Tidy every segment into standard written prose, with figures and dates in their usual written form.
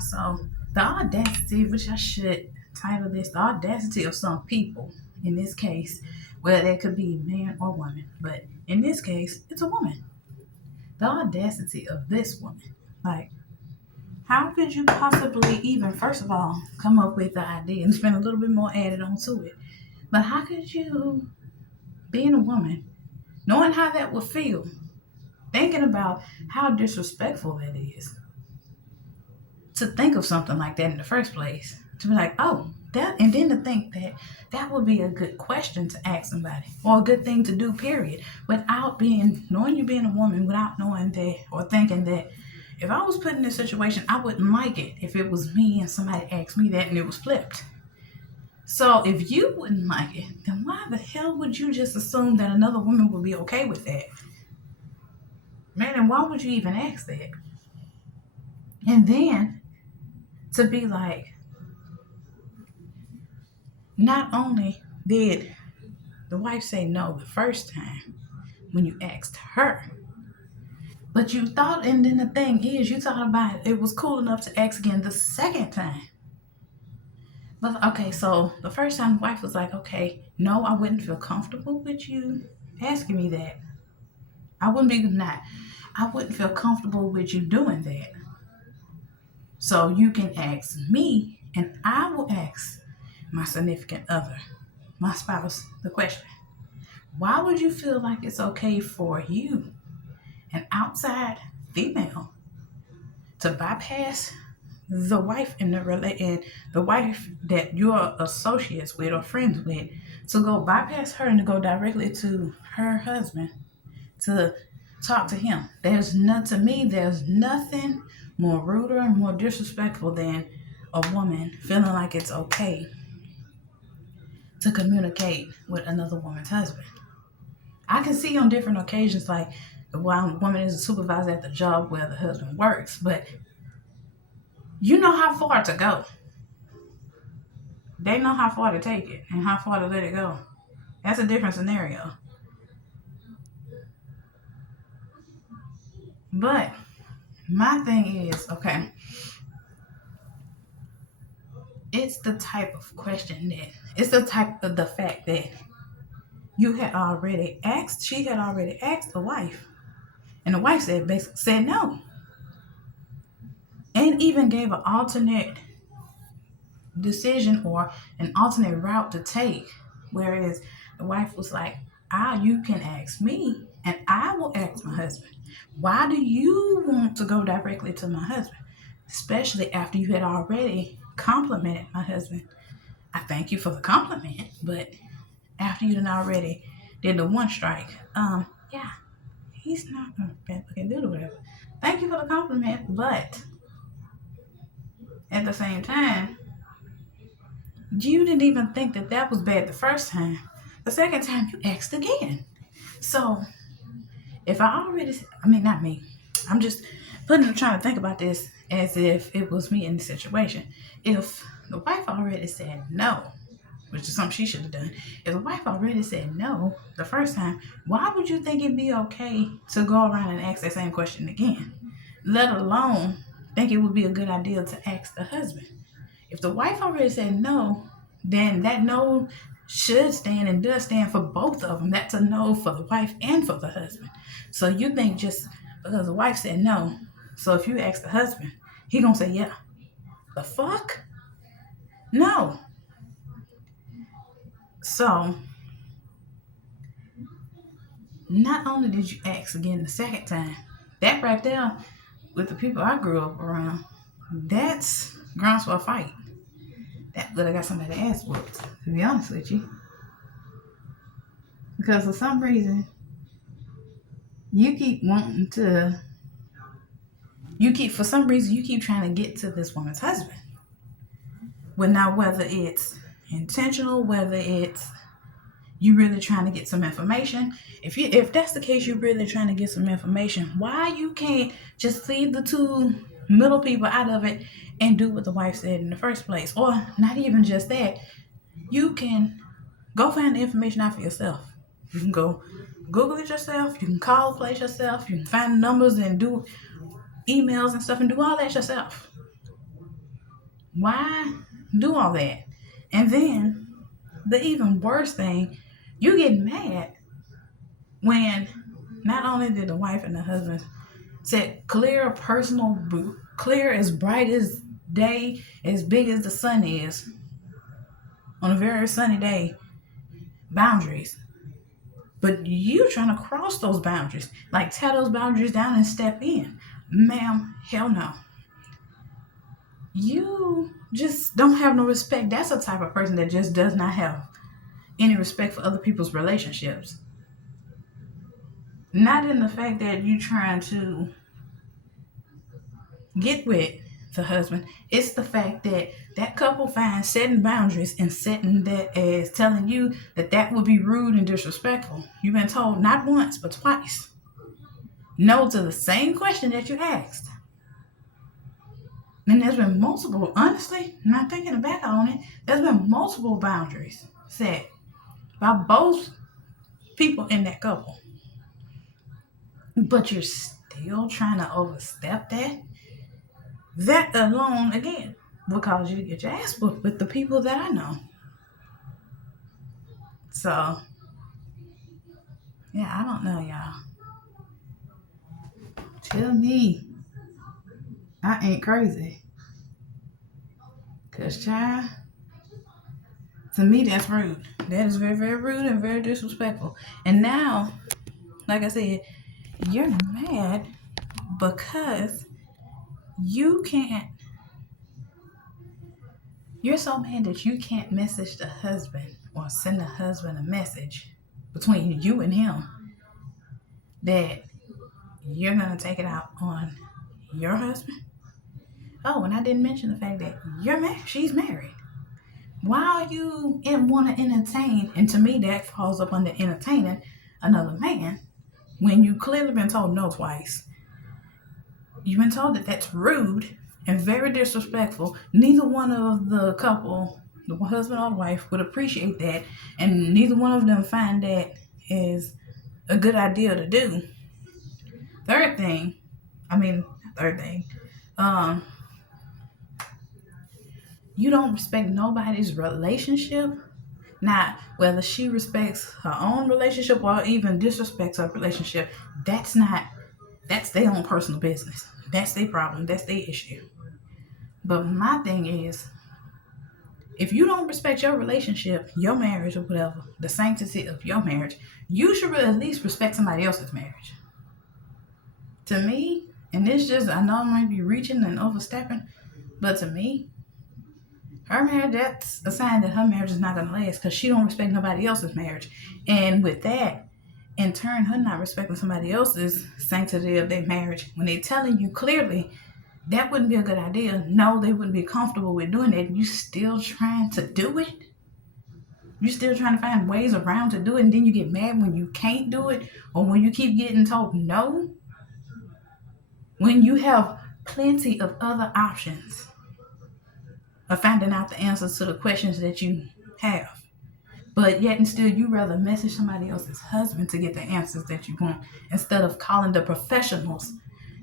So, the audacity, which I should title this, the audacity of some people, in this case, whether it could be man or woman, but in this case, it's a woman. The audacity of this woman. Like, how could you possibly even, first of all, come up with the idea and spend a little bit more added on to it? But how could you, being a woman, knowing how that would feel, thinking about how disrespectful that is, to think of something like that in the first place, to be like, oh, that, and then to think that that would be a good question to ask somebody or a good thing to do, period, without being, knowing you being a woman, without knowing that or thinking that if I was put in this situation, I wouldn't like it if it was me and somebody asked me that and it was flipped. So if you wouldn't like it, then why the hell would you just assume that another woman would be okay with that? Man, and why would you even ask that? And then to be like, not only did the wife say no the first time when you asked her, but you thought, and then the thing is, you thought about it was cool enough to ask again the second time. But okay, so the first time the wife was like, okay, no, I wouldn't feel comfortable with you asking me that. I wouldn't be not. I wouldn't feel comfortable with you doing that. So you can ask me, and I will ask my significant other, my spouse, the question. Why would you feel like it's okay for you, an outside female, to bypass the wife in and the wife that you're associates with or friends with, to go bypass her and to go directly to her husband to talk to him? There's not, to me, there's nothing more ruder and more disrespectful than a woman feeling like it's okay to communicate with another woman's husband. I can see on different occasions, like the one woman is a supervisor at the job where the husband works, but you know how far to go. They know how far to take it and how far to let it go. That's a different scenario. But my thing is, okay, it's the type of question that, it's the type of the fact that you had already asked, she had already asked the wife, and the wife said basically said no, and even gave an alternate decision or an alternate route to take. Whereas the wife was like, ah, you can ask me and I will ask my husband. Why do you want to go directly to my husband? Especially after you had already complimented my husband. I thank you for the compliment, but after you had already did the one strike, yeah, he's not a bad looking dude or whatever. Thank you for the compliment, but at the same time, you didn't even think that that was bad the first time. The second time you asked again. So if I already, I mean, not me, I'm just trying to think about this as if it was me in the situation. If the wife already said no, which is something she should have done, if the wife already said no the first time, why would you think it'd be okay to go around and ask that same question again? Let alone think it would be a good idea to ask the husband. If the wife already said no, then that no should stand and does stand for both of them. That's a no for the wife and for the husband. So you think just because the wife said no, so if you ask the husband, he gonna say yeah. The fuck? No. So not only did you ask again the second time, that right there with the people I grew up around, that's grounds for a fight. That but I got somebody to ask whooped, to be honest with you. Because for some reason you keep wanting to for some reason you keep trying to get to this woman's husband. Well, now whether it's intentional, whether it's you really trying to get some information, if that's the case, you're really trying to get some information, why you can't just leave the two middle people out of it and do what the wife said in the first place? Or not even just that, you can go find the information out for yourself. You can go Google it yourself. You can call the place yourself. You can find numbers and do emails and stuff and do all that yourself. Why do all that? And then the even worse thing, you get mad when not only did the wife and the husband set clear personal, clear as bright as day, as big as the sun is, on a very sunny day, boundaries. But you trying to cross those boundaries, like tear those boundaries down and step in. Ma'am, hell no. You just don't have no respect. That's a type of person that just does not have any respect for other people's relationships. Not in the fact that you trying to get with the husband. It's the fact that that couple finds setting boundaries and setting that as telling you that that would be rude and disrespectful. You've been told not once but twice no to the same question that you asked. And there's been multiple, honestly, not thinking back on it, there's been multiple boundaries set by both people in that couple. But you're still trying to overstep that. That alone, again, will cause you to get your ass whooped with the people that I know. So, yeah, I don't know, y'all. Tell me I ain't crazy. Because, child, to me, that's rude. That is very, very rude and very disrespectful. And now, like I said, you're mad because you can't. You're so mad that you can't message the husband or send the husband a message between you and him that you're going to take it out on your husband. Oh, and I didn't mention the fact that you're married. She's married. Why you want to entertain, and to me that falls up under entertaining another man when you clearly been told no twice. You've been told that that's rude and very disrespectful. Neither one of the couple, the husband or the wife, would appreciate that, and neither one of them find that is a good idea to do. Third thing, you don't respect nobody's relationship. Now, whether she respects her own relationship or even disrespects her relationship, that's their own personal business. That's their problem. That's their issue. But my thing is, if you don't respect your relationship, your marriage or whatever, the sanctity of your marriage, you should at least respect somebody else's marriage. To me, and this just, I know I might be reaching and overstepping, but to me, her marriage, that's a sign that her marriage is not going to last because she don't respect nobody else's marriage. And with that, in turn, her not respecting somebody else's sanctity of their marriage, when they're telling you clearly that wouldn't be a good idea, no, they wouldn't be comfortable with doing that, you still trying to do it? You still trying to find ways around to do it, and then you get mad when you can't do it or when you keep getting told no? When you have plenty of other options of finding out the answers to the questions that you have. But yet and still, you rather message somebody else's husband to get the answers that you want instead of calling the professionals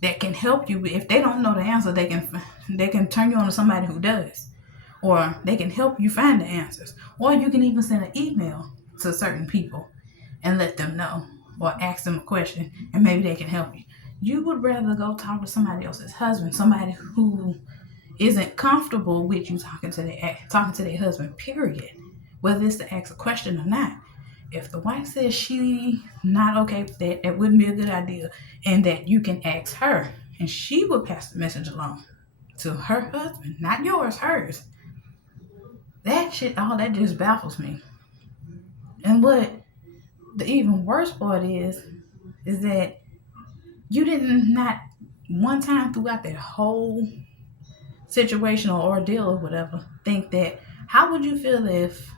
that can help you. If they don't know the answer, they can turn you on to somebody who does. Or they can help you find the answers. Or you can even send an email to certain people and let them know or ask them a question and maybe they can help you. You would rather go talk to somebody else's husband, somebody who isn't comfortable with you talking to their husband, period. Whether it's to ask a question or not. If the wife says she not okay with that, that wouldn't be a good idea, and that you can ask her, and she will pass the message along to her husband, not yours, hers. That shit, all that just baffles me. And what the even worse part is that you didn't not one time throughout that whole situation or ordeal or whatever think that, how would you feel if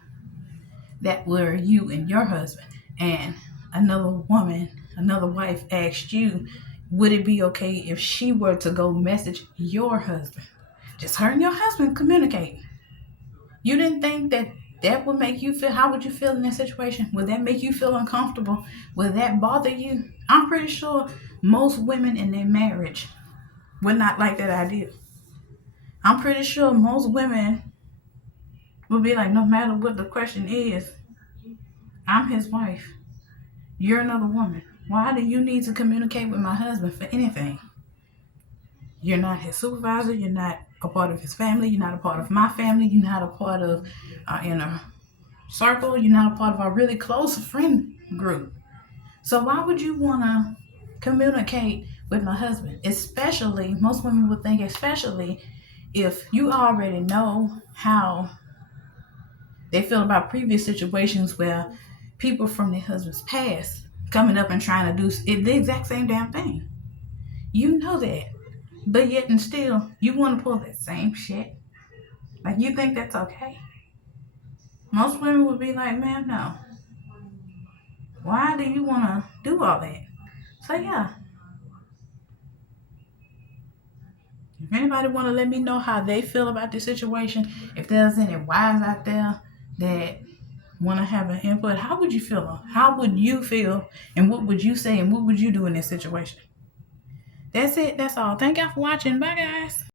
that were you and your husband and another woman, another wife asked you, would it be okay if she were to go message your husband? Just her and your husband communicating. You didn't think that would make you feel, how would you feel in that situation? Would that make you feel uncomfortable? Would that bother you? I'm pretty sure most women in their marriage would not like that idea. I'm pretty sure most women would be like, no matter what the question is, I'm his wife. You're another woman. Why do you need to communicate with my husband for anything? You're not his supervisor. You're not a part of his family. You're not a part of my family. You're not a part of our inner circle. You're not a part of our really close friend group. So why would you want to communicate with my husband? Especially, most women would think, especially if you already know how they feel about previous situations where people from their husband's past coming up and trying to do the exact same damn thing. You know that. But yet and still, you want to pull that same shit. Like, you think that's okay? Most women would be like, man, no. Why do you want to do all that? So, yeah. If anybody want to let me know how they feel about this situation, if there's any wives out there that want to have an input, how would you feel? How would you feel? And what would you say? And what would you do in this situation? That's it. That's all. Thank y'all for watching. Bye, guys.